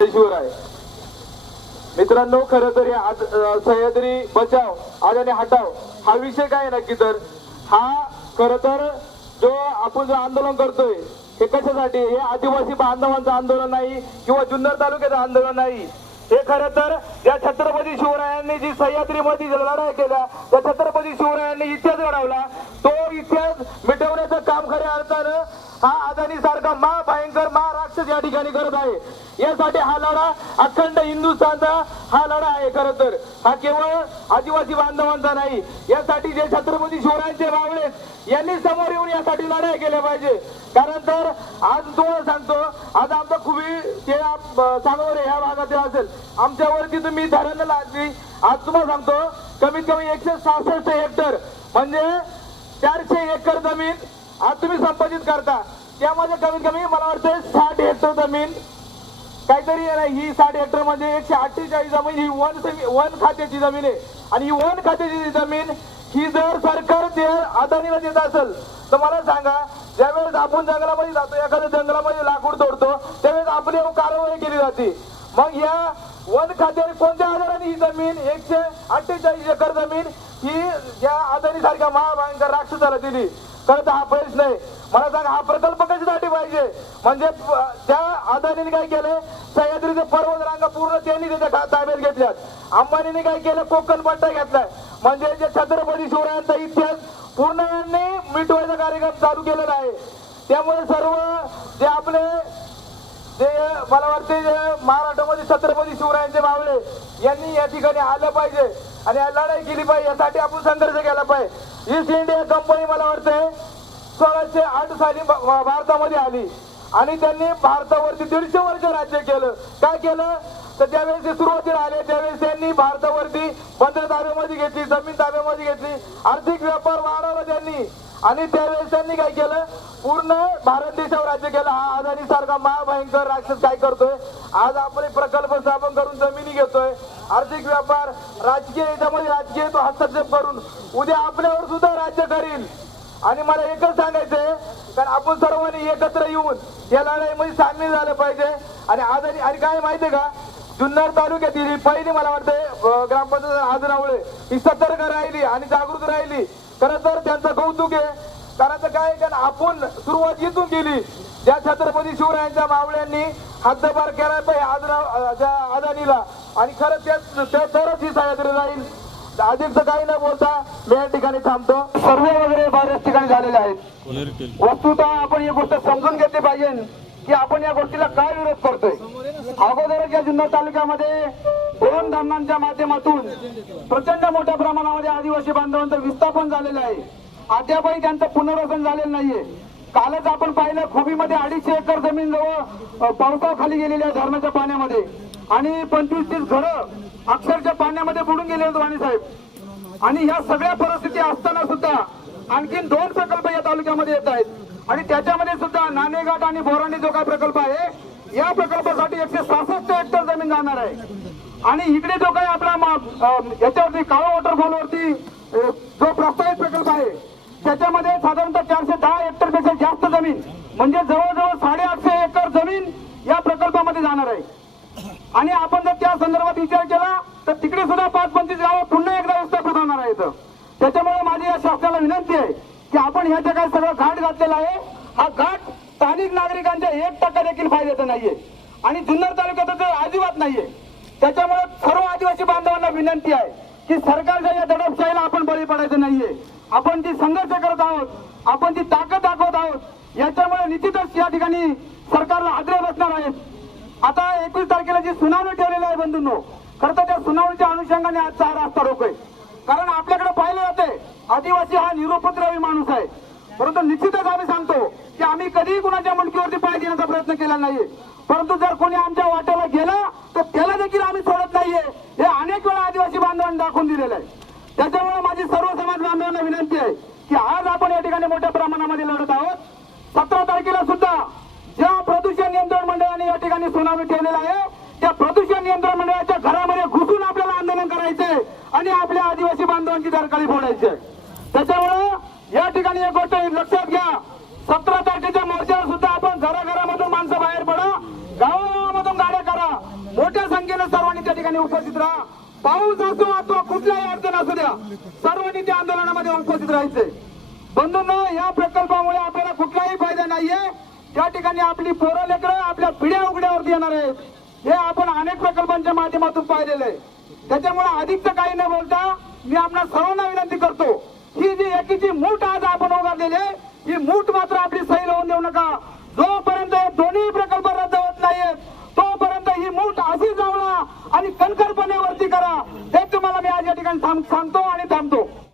आहे मित्रांनो, खरं तर आज सह्याद्री बचाव अदानी हटाव हा विषय काय नक्की तर हा खरं तर जो आपण जो आंदोलन करतोय हे कशासाठी, हे आदिवासी बांधवांचं आंदोलन नाही किंवा जुन्नर तालुक्याचं आंदोलन नाही. हे खरं तर ज्या छत्रपती शिवरायांनी जी सह्याद्रीमध्ये लढाई केल्या त्या छत्रपती शिवरायांनी इतिहास घडवला, तो इतिहास मिटवण्याचं काम खऱ्या अर्थानं हा अदानी सारखा महाभयंकर महाराष्ट्र या ठिकाणी करत आहे. यासाठी हा लढा अखंड हिंदुस्थानचा हा लढा आहे. खरं तर हा केवळ आदिवासी बांधवांचा नाही, यासाठी जे छत्रपती शिवरायांचे मावळे यांनी समोर येऊन यासाठी लढाई केल्या पाहिजे. कारण तर आज तुम्हाला सांगतो, आज आमचा खुबी ते सांगोरे ह्या भागातील असेल, आमच्यावरती तुम्ही धरण लागली. आज तुम्हाला सांगतो कमीत कमी 166 हेक्टर म्हणजे 400 एकर जमीन आज तुम्ही संपादित करता. त्यामध्ये कमीत कमी मला वाटतं 60 हेक्टर जमीन काहीतरी ही 60 हेक्टर म्हणजे 148 जमीन ही वन खात्याची जमीन आहे. आणि ही वन खात्याची जमीन ही जर सरकार अदानीला देत असेल तर मला सांगा, ज्यावेळेस आपण जंगलामध्ये जातो, एखाद्या जंगलामध्ये लाकूड तोडतो, त्यावेळेस आपली कारवाई केली जाते. मग या वन खात्याने कोणत्या आधाराने ही जमीन 148 एकर जमीन ही या अदानी सारख्या महाभयंकर राक्षसाला दिली? खरं तर हा प्रश्न आहे. मला सांगा, हा प्रकल्प कशासाठी पाहिजे? म्हणजे त्या अदानीने काय केलं, सह्याद्रीचे पर्वत रांगा पूर्ण त्यांनी त्याच्या ताब्यात घेतल्यात. अंबानीने काय केलं, कोकण पट्टा घेतलाय. म्हणजे जे छत्रपती शिवरायांचा इतिहास पूर्ण मिटवायचा कार्यक्रम चालू केलेला आहे. त्यामुळे सर्व जे आपले जे मला वाटते महाराष्ट्रामध्ये छत्रपती शिवरायांचे मावळे यांनी या ठिकाणी आलं पाहिजे आणि लढाई केली पाहिजे. यासाठी आपण संघर्ष केला पाहिजे. ईस्ट इंडिया कंपनी मला वाटते 1608 साली भारतामध्ये आली आणि त्यांनी भारतावरती 150 वर्ष राज्य केलं. काय केलं तर ज्यावेळेस ते सुरुवातीला आले त्यावेळेस त्यांनी भारतावरती बंदर ताब्यामध्ये घेतली, जमीन ताब्यामध्ये घेतली, आर्थिक व्यापार वाढवला त्यांनी. आणि त्यावेळेस त्यांनी काय केलं, पूर्ण भारत देशावर राज्य केलं. हा अदानी सारखा महाभयंकर राक्षस काय करतोय, आज आपले प्रकल्प स्थापन करून जमिनी घेतोय, आर्थिक व्यापार राजकीय याच्यामध्ये राजकीय तो हस्तक्षेप करून उद्या आपल्यावर सुद्धा राज्य करील. आणि मला एकच सांगायचंय, कारण आपण सर्वांनी एकत्र येऊन या लढाईमध्ये सामील झालं पाहिजे. आणि अदानी आणि काय माहितीये का, जुन्नर तालुक्यातील ही पहिली मला वाटतं ग्रामपंचायत आजनावळे ही सतर्क राहिली आणि जागृत राहिली. खरं तर त्यांचं कौतुक आहे. कारण काय, कारण आपण सुरुवात इथून केली. ज्या छत्रपती शिवरायांच्या मावळ्यांनी हातभार केला पाहिजे अदानीला, आणि खरं तरच ही सह्याद्री राहील. अधिकचं काही न बोलता मी या ठिकाणी थांबतो. सर्वे वगैरे बऱ्याच ठिकाणी झालेले आहेत. वस्तुतः आपण ही गोष्ट समजून घेतली पाहिजे की आपण या गोष्टीला काय विरोध करतोय. अगोदरच या जुन्नर तालुक्यामध्ये 2 धरणांच्या माध्यमातून प्रचंड मोठ्या प्रमाणामध्ये आदिवासी बांधवांचं विस्थापन झालेलं आहे. अद्यापही त्यांचं पुनर्वसन झालेलं नाहीये. कालच आपण पाहिलं, खुबीमध्ये 250 एकर जमीन जवळ पावसाखाली गेलेली आहे धरणाच्या पाण्यामध्ये, आणि 25-30 घरं अक्षरशः पाण्यामध्ये बुडून गेले आहेत वाणी साहेब. आणि ह्या सगळ्या परिस्थिती असताना सुद्धा आणखीन 2 प्रकल्प या तालुक्यामध्ये येत आहेत. आणि त्याच्यामध्ये सुद्धा नाणेघाट आणि बोरांनी जो काय प्रकल्प आहे, या प्रकल्पासाठी 166 हेक्टर जमीन जाणार आहे. आणि इकडे जो काही आपला याच्यावरती काळा वॉटरफॉल वरती जो प्रस्तावित प्रकल्प आहे त्याच्यामध्ये साधारणतः 410 हेक्टर पेक्षा जास्त जमीन म्हणजे जवळजवळ 850 एकर जमीन या प्रकल्पामध्ये जाणार आहे. आणि आपण जर त्या संदर्भात विचार केला तर तिकडे सुद्धा 5-25 गावं पुन्हा एकदा विस्थापित होणार आहेत. त्याच्यामुळे माझी या शासनाला विनंती आहे की आपण ह्याच्या काय सगळं घाट घातलेला आहे, हा घाट स्थानिक नागरिकांच्या 1% देखील फायद्याचा नाहीये आणि जुन्नर तालुक्यात तर अजिबात नाहीये. त्याच्यामुळे सर्व आदिवासी बांधवांना विनंती आहे की सरकारच्या या दडपशाहीला आपण बळी पडायचं नाहीये. आपण जी संघर्ष करत आहोत, आपण जी ताकद दाखवत आहोत, याच्यामुळे निश्चितच या ठिकाणी सरकारला हादरे बसणार आहेत. आता 21 तारखेला जी सुनावणी ठेवलेली आहे बंधूंनो, खरं तर त्या सुनावणीच्या अनुषंगाने आजचा हा रास्ता रोको आहे. कारण आपल्याकडे पाहिलं जाते आदिवासी हा निरुपद्रवी माणूस आहे, परंतु निश्चितच आम्ही सांगतो की आम्ही कधीही कुणाच्या मुंडकीवरती पाय देण्याचा प्रयत्न केला नाहीये. परंतु जर कोणी आमच्या वाट्याला गेला तर त्याला देखील आम्ही सोडत नाहीये, हे अनेक वेळा आदिवासी बांधवांनी दाखवून दिलेलं आहे. त्याच्यामुळे माझी सर्व समाज बांधवांना विनंती आहे की आज आपण या ठिकाणी मोठ्या प्रमाणामध्ये लढत आहोत. 17 तारखेला सुद्धा ज्या प्रदूषण नियंत्रण मंडळाने या ठिकाणी सुनावणी ठेवलेला आहे, त्या प्रदूषण नियंत्रण मंडळाच्या घरामध्ये घुसून आपल्याला आंदोलन करायचंय आणि आपल्या आदिवासी बांधवांची दरकाळी फोडायची. त्याच्यामुळे या ठिकाणी एक गोष्ट लक्षात घ्या, 17 तारखेच्या मोर्चावर सुद्धा आपण घराघरामधून माणसं बाहेर पडा, गावागावामधून गाड्या करा. उपस्थित राहा. पाऊस असो अथवा कुठल्याही अडचण असू द्या, सर्वांनी त्या आंदोलनामध्ये उपस्थित राहायचंय. बंधूंनो, या प्रकल्पामुळे आपल्याला कुठलाही फायदा नाहीये. त्या ठिकाणी आपली पोरं लेकरं आपल्या पिढ्या उघड्यावरती येणार आहेत. हे आपण अनेक प्रकल्पांच्या माध्यमातून पाहिलेलं आहे. त्याच्यामुळे अधिकचं काही न बोलता मी आपल्या सर्वांना विनंती करतो, ही जी एकीची मूठ आज आपण उभारलेली आहे, ही मूठ मात्र आपली सैल होऊन देऊ नका. जोपर्यंत हे दोन्ही प्रकल्प रद्द होत नाहीयेत तोपर्यंत ही मूठ अशी जावळा आणि कणखरपणे वरती करा. हे तुम्हाला मी आज या ठिकाणी सांगतो आणि थांबतो.